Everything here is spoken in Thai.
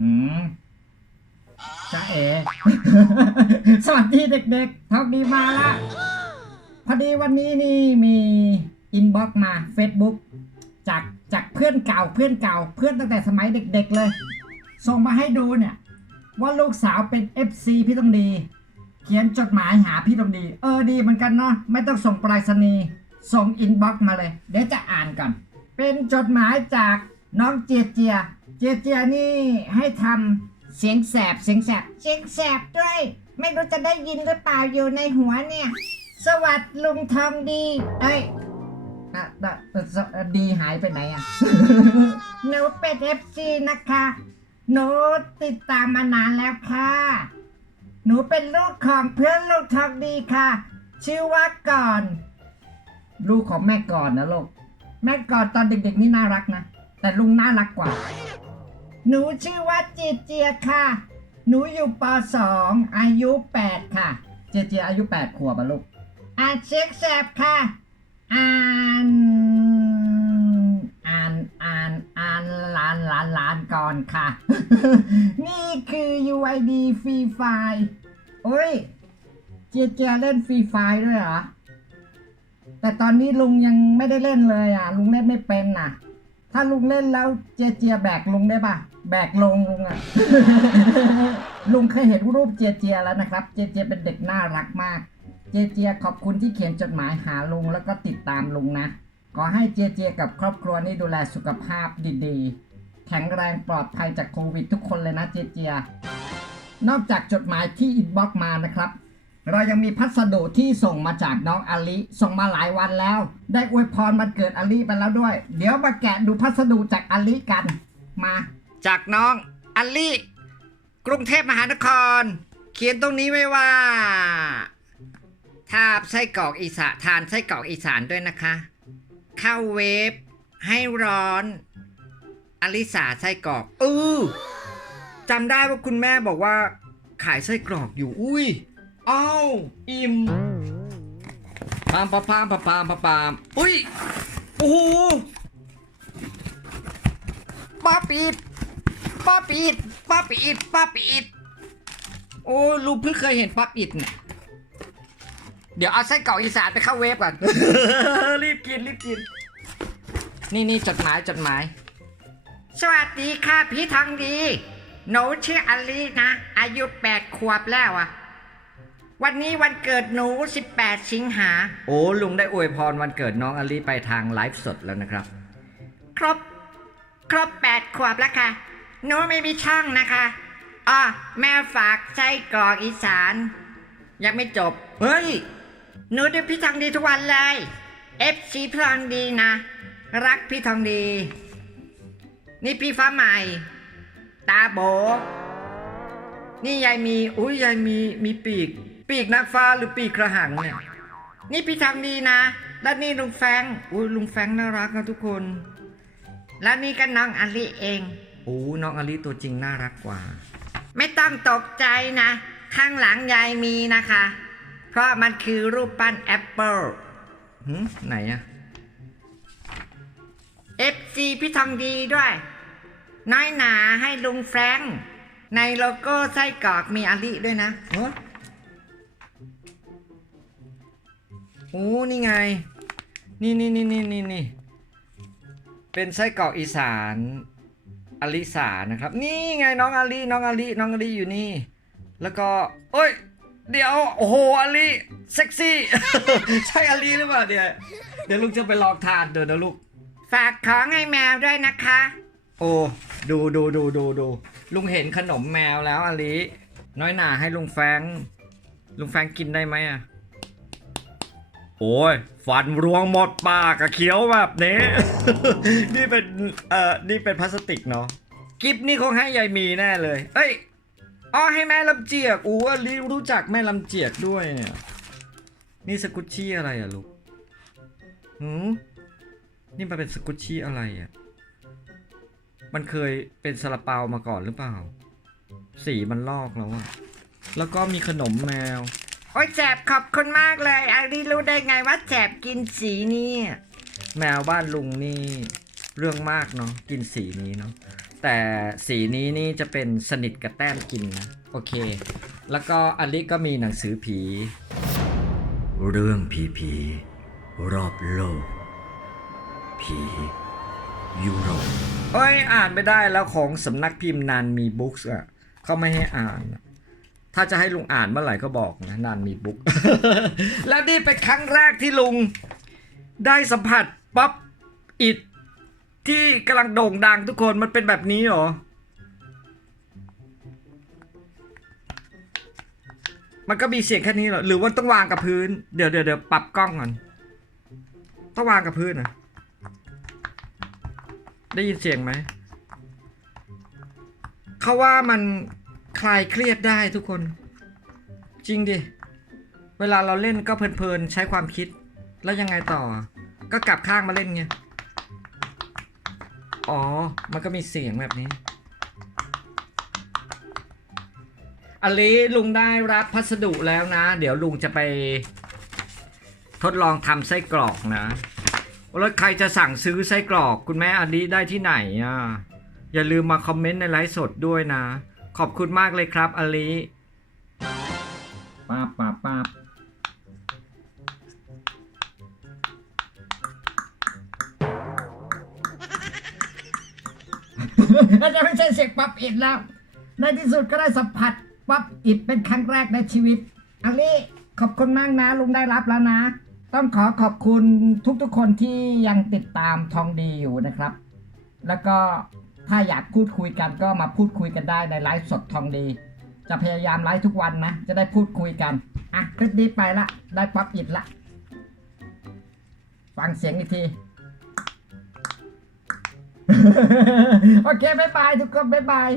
อืมจ้าเอ สวัสดีเด็กๆทอกดีมาละ พอดีวันนี้นี่มีอินบ็อกมา Facebook จากจากเพื่อนเก่าเพื่อนเก่า เพื่อนตั้งแต่สมัยเด็ก ๆเลย ส่งมาให้ดูเนี่ย ว่าลูกสาวเป็น FC พี่ต้องดี เขียนจดหมายหาพี่ต้องดี เออดีเหมือนกันเนาะไม่ต้องส่งปรษณีย์ส่งอินบ็อกมาเลย เดี๋ยวจะอ่านก่อน เป็นจดหมายจากน้องเจียเจีย เจียเจียนี่ให้ทำเสียงแสบเสียงแสบเสียงแสบด้วย ไม่รู้จะได้ยินหรือเปล่าอยู่ในหัวเนี่ย สวัสดีลุงทองดีเอ้ยอะอะดีหายไปไหนอะหนูเป็นเอฟซีนะคะหนูติดตามมานานแล้วค่ะ หนูเป็นลูกของเพื่อนลูกทองดีค่ะ ชื่อว่าก่อน ลูกของแม่ก่อนนะลูก แม่ก่อนตอนเด็กๆนี่น่ารักนะ แต่ลุงน่ารักกว่า หนูชื่อว่าจีเจียค่ะ หนูอยู่ป .2 อายุ 8 ค่ะ เจียเจียอายุ8ขวบอะลูกอ่านเช็คแสบค่ะ อ่านอ่านอ่านอ่านล้านล้านล้านก่อนค่ะ นี่คือ UID ฟรีไฟโอ้ย เจียเจียเล่นฟรีไฟด้วยเหรอ แต่ตอนนี้ลุงยังไม่ได้เล่นเลยอะ ลุงเล่นไม่เป็นน่ะ ถ้าลุงเล่นแล้วเจียเจียแบกลุงได้ปะแบกลงลุงอะลุงเคยเห็นรูปเจียเจียแล้วนะครับ เจียเจียเป็นเด็กน่ารักมาก เจเจียขอบคุณที่เขียนจดหมายหาลุงแล้วก็ติดตามลุงนะ ขอให้เจเจียกับครอบครัวนี่ดูแลสุขภาพดีๆ แข็งแรงปลอดภัยจากโควิดทุกคนเลยนะเจเจีย นอกจากจดหมายที่อินบ็อกซ์มานะครับ เรายังมีพัสดุที่ส่งมาจากน้องอลิส่งมาหลายวันแล้ว ได้อวยพรวันเกิดอลิไปแล้วด้วย เดี๋ยวมาแกะดูพัสดุจากอลิกัน มา จากน้องอลิกรุงเทพมหานคร เขียนตรงนี้ไว้ว่าทาบไส้กรอกอีสานทานไส้กรอกอีสานด้วยนะคะ เข้าเวฟให้ร้อน อลิสาไส้กรอกเออจำได้ว่าคุณแม่บอกว่า ขายไส้กรอกอยู่ อุ้ย อ้าวอิ่มปามปามปามปามปามปามปามอุ้ยโอ้โหป้าปิดป้าปิดป้าปิดป้าปิดโอ้ลูกเพิ่งเคยเห็นป้าปิดเนี่ยเดี๋ยวเอาไส้กรอกอีสานไปเข้าเวฟก่อน รีบกินรีบกิน นี่นี่จดหมายจดหมาย สวัสดีค่ะพี่ทองดี หนูชื่ออลีนะ อายุแปดขวบแล้วอะ วันนี้วันเกิดหนู 18 สิงหา โอ้ลุงได้อวยพรวันเกิดน้องอลีไปทางไลฟ์สดแล้วนะครับ ครบ ครบ 8 ขวบแล้วค่ะ หนูไม่มีช่องนะคะอ้อแม่ฝากไส้กรอกอีสาน ยังไม่จบ เฮ้ย หนูดูพี่ทองดีทุกวันเลย FC พี่ทองดีนะ รักพี่ทองดี นี่พี่ฟ้าใหม่ ตาโบ นี่ยายมี อุ้ยยายมีมีปีก ปีกนางฟ้าหรือปีกกระหังเนี่ย นี่พี่ทองดีนะแล้วนี่ลุงแฟงอุ้ยลุงแฟงน่ารักนะทุกคน แล้วนี่ก็น้องอลิเองโอ้น้องอลิตัวจริงน่ารักกว่า ไม่ต้องตกใจนะ ข้างหลังยายมีนะคะ เพราะมันคือรูปปั้นแอปเปิลหืมไหนอะ FC พี่ทองดีด้วย น้อยหนาให้ลุงแฟรงในโลโก้ไส้กรอกมีอลิด้วยนะ โอ้โอ้นี่ไง นี่นี่นี่นี่นี่นี่เป็นไส้กรอกอีสานอลิสานะครับ นี่ไงน้องอลิน้องอลิน้องอลิอยู่นี่ แล้วก็โอ้ย เดี๋ยวโอ้โหอลิเซ็กซี่ใช่อลิหรือเปล่าเดี๋ยวเดี๋ยวลุงจะไปลองทานเดี๋ยวนะลูกฝากของให้แมวด้วยนะคะ โอ้ดูดูดูดูดูลุงเห็นขนมแมวแล้วอลิน้อยหนาให้ลุงแฟรงค์ลุงแฟรงค์กินได้ไหมอะ โอ้ยฟันรวงหมดปากอะเคี้ยวแบบนี้ นี่เป็นเอ่อนี่เป็นพลาสติกเนาะกิฟนี่คงให้ยายมีแน่เลยเอ้ยอ๋อให้แม่ลำเจียกอู้อลิรู้จักแม่ลำเจียกด้วยเนี่ยนี่สกุชชี่อะไรอะลูกหืมนี่มันเป็นสกุชชี่อะไรอะมันเคยเป็นซาลาเปามาก่อนหรือเปล่า สีมันลอกแล้วอะแล้วก็มีขนมแมว โอ้ยแจบขอบคุณมากเลยไอรีรู้ได้ไงว่าแจบกินสีนี้แมวบ้านลุงนี่เรื่องมากเนาะกินสีนี้เนาะแต่สีนี้นี่จะเป็นสนิทกับแต้มกินนะโอเค แล้วก็อลิก็มีหนังสือผี เรื่องผีผีรอบโลก ผียุโรปเอ้ยอ่านไม่ได้แล้วของสำนักพิมพ์นานมีบุ๊กส์อะเขาไม่ให้อ่าน ถ้าจะให้ลุงอ่านเมื่อไหร่ก็บอกนะนานมีบุ๊ก และนี่เป็นครั้งแรกที่ลุงได้สัมผัสป๊อปอิดที่กำลังโด่งดังทุกคนมันเป็นแบบนี้เหรอ มันก็มีเสียงแค่นี้เหรอ หรือว่าต้องวางกับพื้น เดี๋ยวเดี๋ยวเดี๋ยวปรับกล้องก่อน ต้องวางกับพื้นนะได้ยินเสียงไหม เขาว่ามัน คลายเครียดได้ทุกคน จริงดิ เวลาเราเล่นก็เพลินๆ ใช้ความคิดแล้วยังไงต่อ ก็กลับข้างมาเล่นไง อ๋อ มันก็มีเสียงแบบนี้อลิลุงได้รับพัสดุแล้วนะ เดี๋ยวลุงจะไป ทดลองทำไส้กรอกนะ แล้วใครจะสั่งซื้อไส้กรอก คุณแม่อลิได้ที่ไหนอะ อย่าลืมมาคอมเมนต์ในไลฟ์สดด้วยนะ ขอบคุณมากเลยครับอลิป้าบป้าบป้าบอาจจะไม่ใช่เสียงป๊อปอิดแล้ว ในที่สุดก็ได้สัมผัสป๊อปอิดเป็นครั้งแรกในชีวิตอลิขอบคุณมากนะ ลุงได้รับแล้วนะ ต้องขอขอบคุณทุกๆคนที่ยังติดตามทองดีอยู่นะครับ แล้วก็ ถ้าอยากพูดคุยกันก็มาพูดคุยกันได้ในไลฟ์สดทองดี จะพยายามไลฟ์ทุกวันนะ จะได้พูดคุยกัน อะ คลิปนี้ไปละ ได้ป๊อปอิดละ ฟังเสียงอีกที โอเค บ๊ายบาย ทุกคน บ๊ายบาย